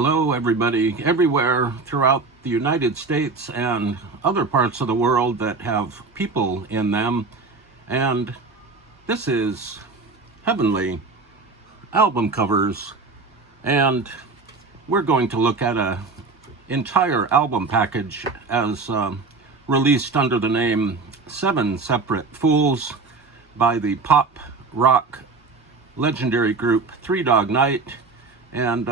Hello, everybody, everywhere throughout the United States and other parts of the world that have people in them. And this is Heavenly album covers. And we're going to look at an entire album package as released under the name Seven Separate Fools by the pop rock legendary group Three Dog Night. And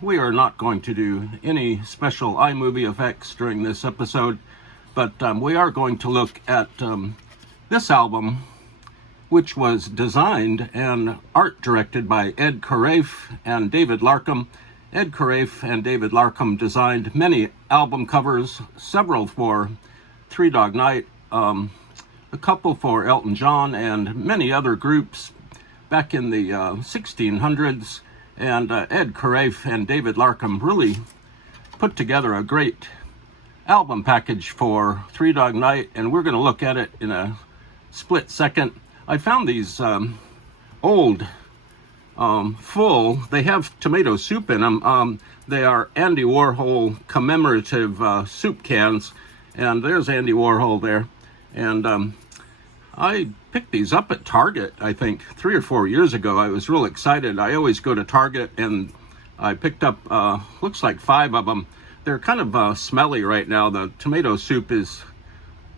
we are not going to do any special iMovie effects during this episode, but we are going to look at this album, which was designed and art directed by Ed Carafe and David Larkham. Ed Carafe and David Larkham designed many album covers, several for Three Dog Night, a couple for Elton John, and many other groups back in the 1600s. And Ed Carafe and David Larkham really put together a great album package for Three Dog Night, and we're going to look at it in a split second. I found these old, full, they have tomato soup in them. They are Andy Warhol commemorative soup cans, and there's Andy Warhol there. And I picked these up at Target, I think 3 or 4 years ago. I was real excited. I always go to Target, and I picked up, looks like 5 of them. They're kind of smelly right now. The tomato soup is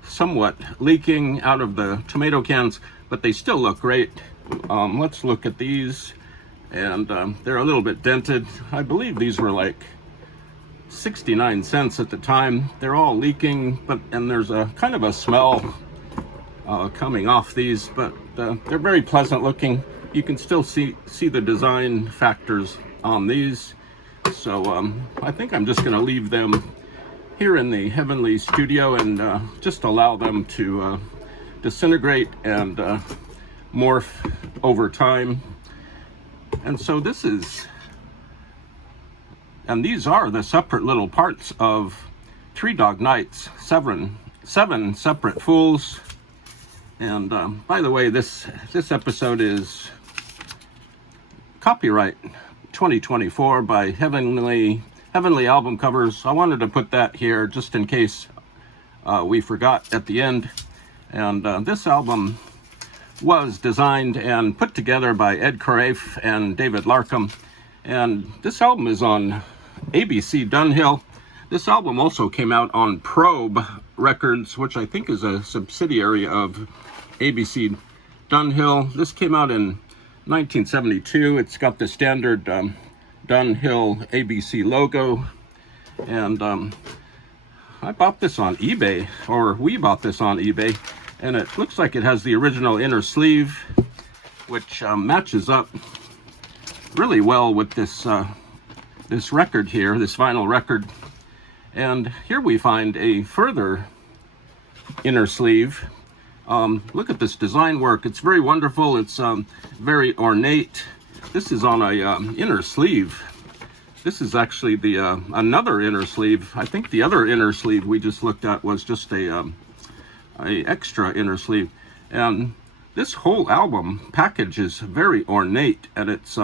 somewhat leaking out of the tomato cans, but they still look great. Let's look at these, and they're a little bit dented. I believe these were like 69 cents at the time. They're all leaking, and there's a kind of a smell coming off these, but they're very pleasant looking. You can still see the design factors on these. So I think I'm just going to leave them here in the Heavenly studio and just allow them to disintegrate and morph over time. And so this is, and these are the separate little parts of Three Dog Night's seven separate fools. And by the way, this episode is copyright 2024 by Heavenly Album Covers. I wanted to put that here just in case we forgot at the end. And this album was designed and put together by Ed Carafe and David Larkham. And this album is on ABC DUNHILL. This album also came out on Probe Records, which I think is a subsidiary of ABC DUNHILL. This came out in 1972. It's got the standard DUNHILL ABC logo. And I bought this on eBay, or we bought this on eBay, and it looks like it has the original inner sleeve, which matches up really well with this this record here, this vinyl record. And here we find a further inner sleeve. Look at this design work. It's very wonderful. It's very ornate. This is on a inner sleeve. This is actually the another inner sleeve. I think the other inner sleeve we just looked at was just a extra inner sleeve. And this whole album package is very ornate, and it's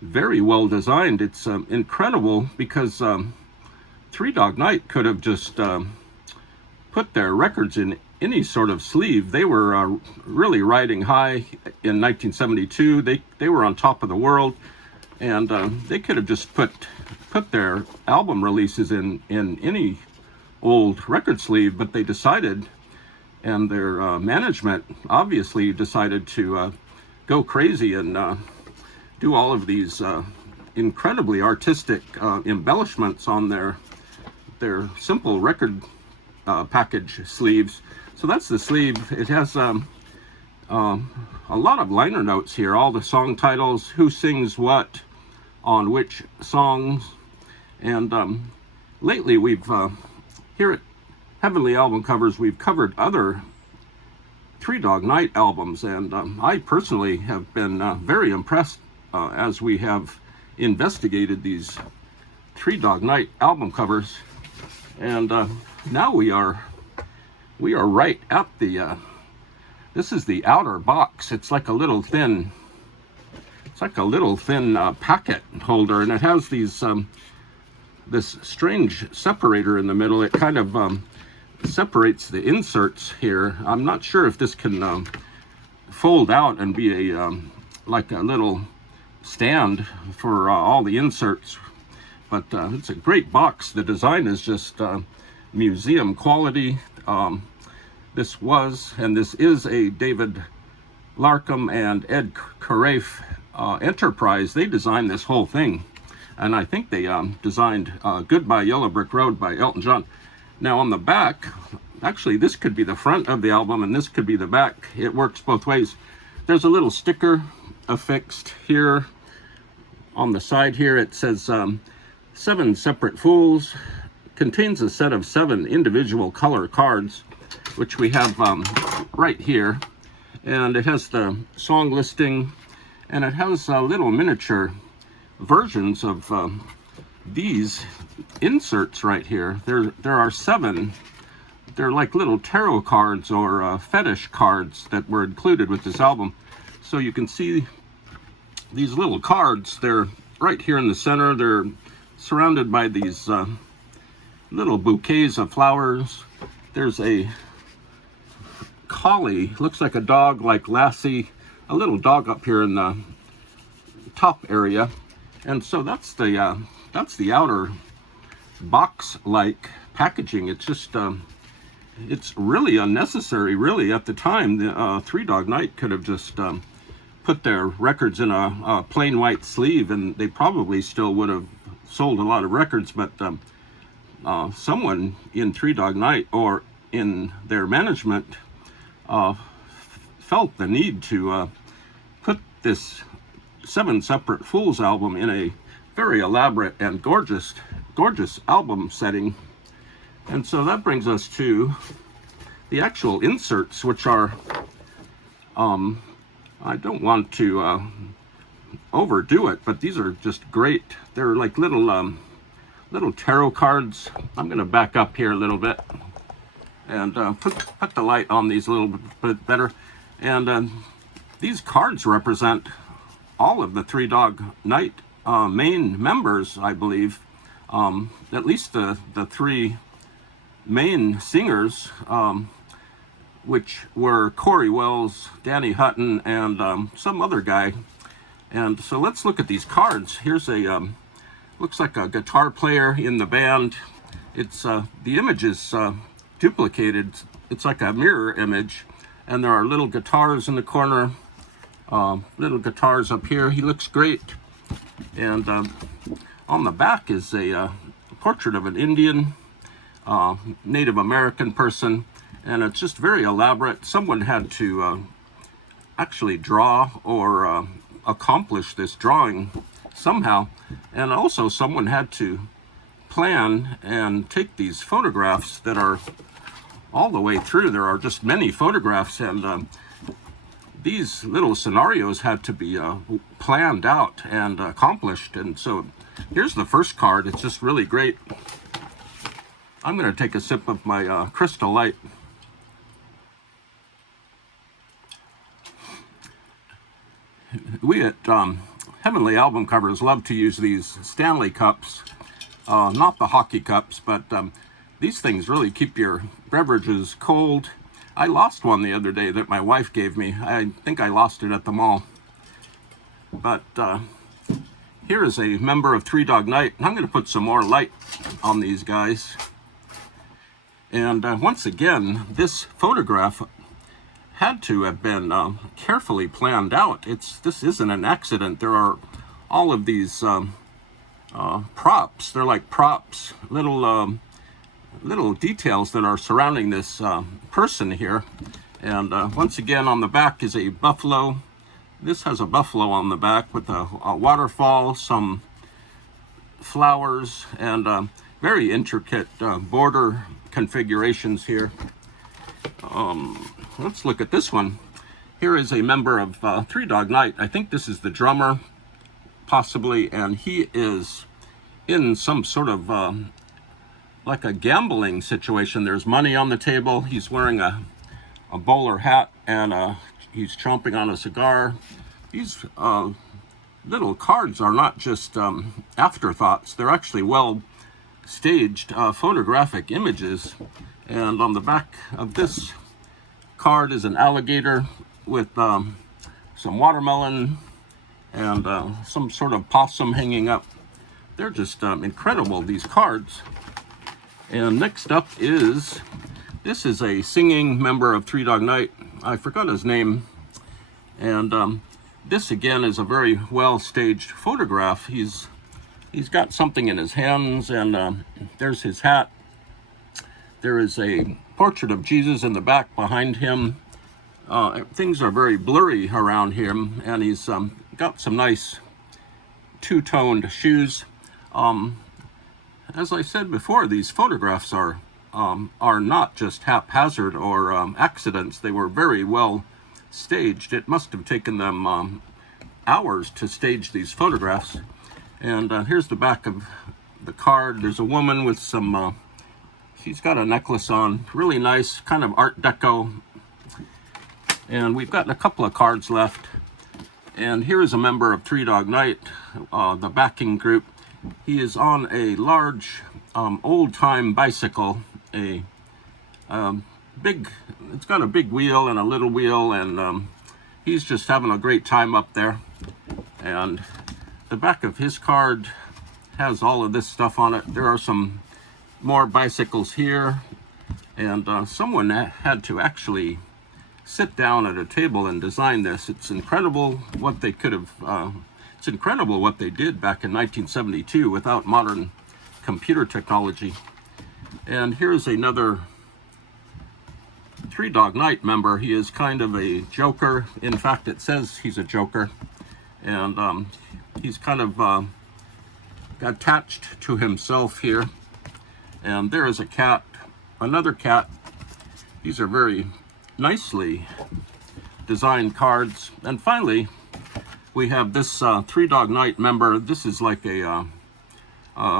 very well designed. It's incredible because Three Dog Night could have just put their records in any sort of sleeve. They were really riding high in 1972. They were on top of the world, and they could have just put their album releases in any old record sleeve, but they decided, and their management obviously decided to go crazy and do all of these incredibly artistic embellishments on their simple record package sleeves. So that's the sleeve. It has a lot of liner notes here, all the song titles, who sings what on which songs. And lately we've, here at Heavenly Album Covers, we've covered other Three Dog Night albums, and I personally have been very impressed as we have investigated these Three Dog Night album covers. And now we are right at the this is the outer box. It's like a little thin packet holder, and it has these this strange separator in the middle. It kind of separates the inserts here. I'm not sure if this can fold out and be a like a little stand for all the inserts, but it's a great box. The design is just museum quality. This is a David Larkham and Ed Carafe enterprise. They designed this whole thing, and I think they designed Goodbye Yellow Brick Road by Elton John. Now on the back, actually this could be the front of the album and this could be the back. It works both ways. There's a little sticker affixed here on the side here. It says 7 Separate Fools, contains a set of 7 individual color cards, which we have right here, and it has the song listing, and it has little miniature versions of these inserts right here. There are 7. They're like little tarot cards or fetish cards that were included with this album. So you can see these little cards. They're right here in the center. They're surrounded by these little bouquets of flowers. There's a collie, looks like a dog, like Lassie, a little dog up here in the top area. And so that's the outer box-like packaging. It's just it's really unnecessary, really. At the time, the Three Dog Night could have just put their records in a plain white sleeve, and they probably still would have sold a lot of records. But someone in Three Dog Night or in their management felt the need to put this 7 Separate Fools album in a very elaborate and gorgeous album setting. And so that brings us to the actual inserts, which are I don't want to overdo it, but these are just great. They're like little tarot cards. I'm going to back up here a little bit and put the light on these a little bit better. And these cards represent all of the Three Dog Night main members, I believe. At least the 3 main singers, which were Corey Wells, Danny Hutton, and some other guy. And so let's look at these cards. Here's a looks like a guitar player in the band. It's the image is duplicated. It's like a mirror image, and there are little guitars in the corner, little guitars up here. He looks great. And on the back is a portrait of an Indian, Native American person, and it's just very elaborate. Someone had to actually draw or accomplish this drawing somehow, and also someone had to plan and take these photographs that are all the way through. There are just many photographs, and these little scenarios had to be planned out and accomplished. And so here's the first card. It's just really great. I'm going to take a sip of my Crystal Light. We at Heavenly Album Covers love to use these Stanley cups, not the hockey cups, but these things really keep your beverages cold. I lost one the other day that my wife gave me. I think I lost it at the mall. But here is a member of Three Dog Night. I'm going to put some more light on these guys. And once again, this photograph had to have been carefully planned out. This isn't an accident. There are all of these props. They're like props, little details that are surrounding this person here. And once again, on the back is a buffalo. This has a buffalo on the back with a waterfall, some flowers, and very intricate border configurations here. Let's look at this one. Here is a member of Three Dog Night. I think this is the drummer, possibly, and he is in some sort of like a gambling situation. There's money on the table. He's wearing a bowler hat, and he's chomping on a cigar. These little cards are not just afterthoughts. They're actually well staged photographic images. And on the back of this card is an alligator with some watermelon and some sort of possum hanging up. They're just incredible, these cards. And next up is, this is a singing member of Three Dog Night. I forgot his name. And this again is a very well staged photograph. He's got something in his hands, and there's his hat. There is a portrait of Jesus in the back behind him. Things are very blurry around him, and he's got some nice two-toned shoes. As I said before, these photographs are not just haphazard or accidents. They were very well staged. It must have taken them hours to stage these photographs. And here's the back of the card. There's a woman with some, she's got a necklace on, really nice, kind of Art Deco. And we've got a couple of cards left. And here is a member of Three Dog Night, the backing group. He is on a large, old-time bicycle, it's got a big wheel and a little wheel, and he's just having a great time up there. And the back of his card has all of this stuff on it. There are some more bicycles here, and someone had to actually sit down at a table and design this. It's incredible what they could have, it's incredible what they did back in 1972 without modern computer technology. And here's another Three Dog Night member. He is kind of a joker. In fact, it says he's a joker. And he's kind of attached to himself here. And there is a cat, another cat. These are very nicely designed cards. And finally, we have this Three Dog Night member. This is like a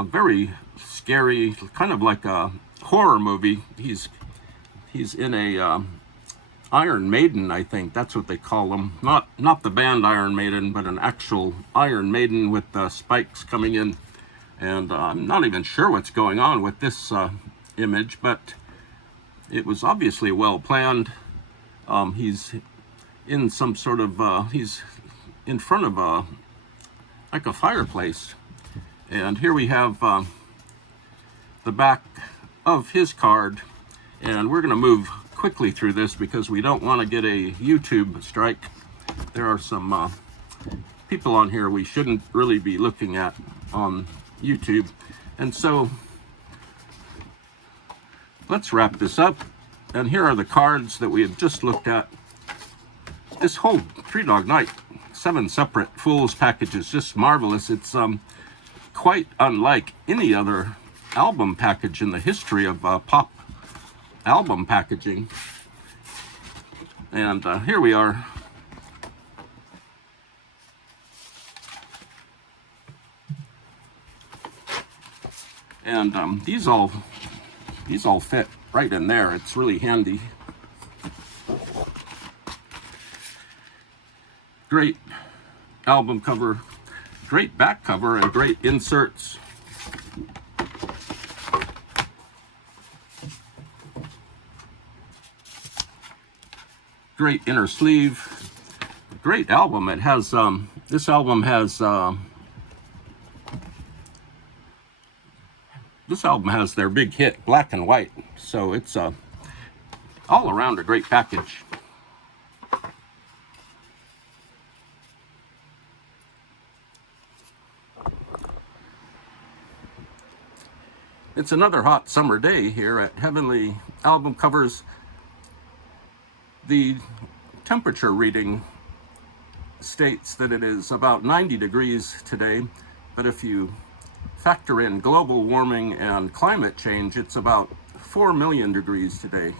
very scary, kind of like a horror movie. He's in a Iron Maiden, I think that's what they call them. Not the band Iron Maiden, but an actual Iron Maiden with spikes coming in. And I'm not even sure what's going on with this image, but it was obviously well planned. He's in some sort of, he's in front of like a fireplace. And here we have the back of his card. And we're going to move quickly through this because we don't want to get a YouTube strike. There are some people on here we shouldn't really be looking at on YouTube. And so let's wrap this up. And here are the cards that we had just looked at. This whole Three Dog Night, 7 separate Fools package is just marvelous. It's quite unlike any other album package in the history of pop album packaging. And here we are. And these all fit right in there. It's really handy. Great album cover, great back cover, and great inserts. Great inner sleeve. Great album. It has this album has their big hit, Black and White. So it's all around a great package. It's another hot summer day here at Heavenly Album Covers. The temperature reading states that it is about 90 degrees today, but if you factor in global warming and climate change, it's about 4 million degrees today.